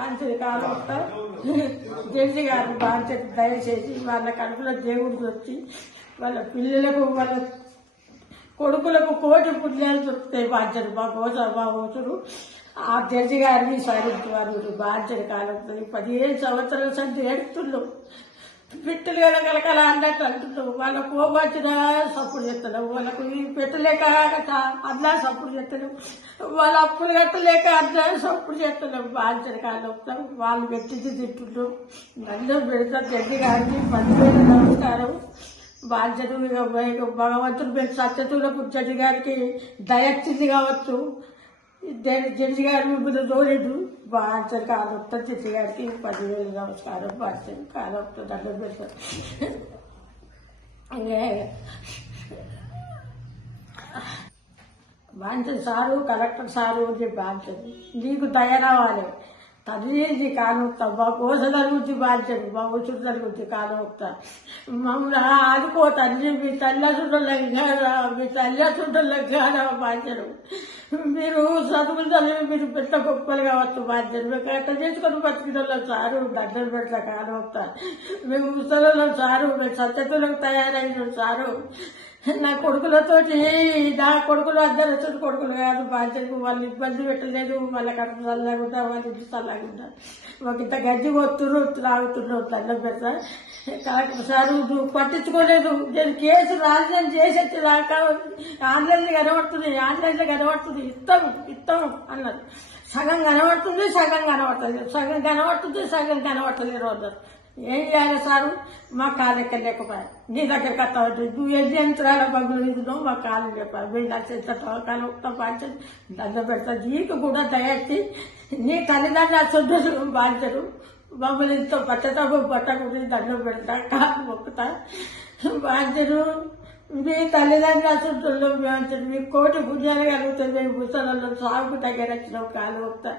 బాంచది కాకుండా జడ్జి గారు బాధ్యత దయచేసి వాళ్ళ కడుపులో దేవుడికి వచ్చి వాళ్ళ పిల్లలకు వాళ్ళ కొడుకులకు కోటి పుణ్యాలు దొరుకుతాయి బాధ్యత మా కోసం మా కోసరు ఆ జడ్జి గారిని సాధించేవారు. బాధ్యత కాలం పదిహేను సంవత్సరాల సంది ఏడుతున్నాం పిట్టలు కదా కలకల అన్నట్టు అంటున్నాం వాళ్ళకు కోపచ్చిన సప్పుడు చేస్తున్నాం వాళ్ళకు పెట్టలేక అన్నా సప్పుడు చేస్తున్నాం వాళ్ళ అప్పులు కట్టలేక అన్నా సప్పుడు చేస్తున్నాం బాధ్యత కాలుస్తాం వాళ్ళు పెట్టింది తింటున్నాం దండం పెడతాం జడ్జి గారికి పదివేల నమస్కారం. బాధ్యత భగవంతుడు పెట్టి సత్యతులకు జడ్జి గారికి దయచ్చింది కావచ్చు. దే- జడ్జి గారు మిమ్మల్ని దోలేదు బాధ్యత కాలొస్తా జడ్జి గారికి పదివేలు నమస్కారం బాధ్యత కాలొస్తా దండం పెడతారు బాధ్యత సారు కలెక్టర్ సారు అని బాధ్యత నీకు దయ రావాలి తల్లి నీ కాలుస్తా మా కోస తరుగుద్ది బాధ్యత మా ఉచుడు తరుగుద్ది కాలుస్తా మమ్మల్ని ఆదుకో తల్లి మీ తల్లిదండ్రులకు కాదా మీ తల్లిదండ్రులకు కాదా బాధ్యత మీరు చదువులు చదివి మీరు పెద్ద గొప్పలు కావచ్చు బాధ్యత మీకు అట్లా చేసుకొని బతికినలో సారు దండలు పెడతా కాలుస్తా మేము ముసలిలో సారు మేము సత్యతులకు తయారైన సారు. నా కొడుకులతోటి నా కొడుకులు అందరు వచ్చిన కొడుకులు కాదు. బాధ్యతకు వాళ్ళు ఇబ్బంది పెట్టలేదు. వాళ్ళ కడుపు చల్లకుండా వాళ్ళ ఇంటి చల్లకుండా ఒక ఇంత గడ్డి కొత్తురు తాగుతున్నావు తల్ల పెద్ద కాకపోతే నువ్వు పట్టించుకోలేదు. నేను కేసు రాజధాని చేసేది దాకా ఆన్లైన్లో కనబడుతుంది ఆన్లైన్లో కనబడుతుంది. ఇస్తాం ఇస్తాం అన్నారు. సగం కనబడుతుంది సగం కనబడుతుంది. సగం కనబడుతుంది సగం కనబడుతుంది అన్నారు ఏం చేయాలి సారు? మా కాలు ఎక్కడ లేకపోయా నీ దగ్గరికి వస్తా నువ్వు ఎన్ని యంత్రాల బగ్గులు మా కాలు లేకపోయా వీళ్ళు నచ్చిన కాలు ఒక్క దండ పెడతా నీకు కూడా దయచి నీ తల్లిదండ్రులు చుట్టూ బాధ్యతలు మమ్మల్ని ఇంత పచ్చతపు పట్టకుండా దండం పెడతా కాలు మొక్కుతా. బాధ్యతలు మీ తల్లిదండ్రులు చుట్టూ మేము మీ కోటి పుణ్యాలు కలుగుతుంది మేము ముసలలో సాగు దగ్గర వచ్చిన కాలు మొక్తా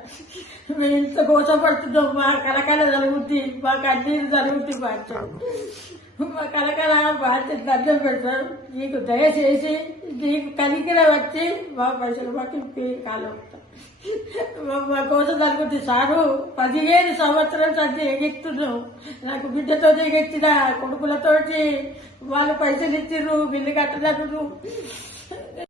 మేము ఇంత కోసపడుతున్నాం మా కలకల జరుగుద్ది. మా కన్నీరు జరుగుద్ది బాధ్యత మా కలకల బాధ్యత దండం పెడతారు. నీకు దయచేసి నీకు కలిగిన వచ్చి మా పైసలు మాకు కాలు మొక్తా మా కోసం అనుకుంటే సారు. పదిహేను సంవత్సరం సంది ఎగెత్తున్నావు నాకు బిడ్డతో ఎగెత్తిన కొడుకులతోటి వాళ్ళు పైసలు ఇచ్చిర్రు బిల్లు కట్టలేదు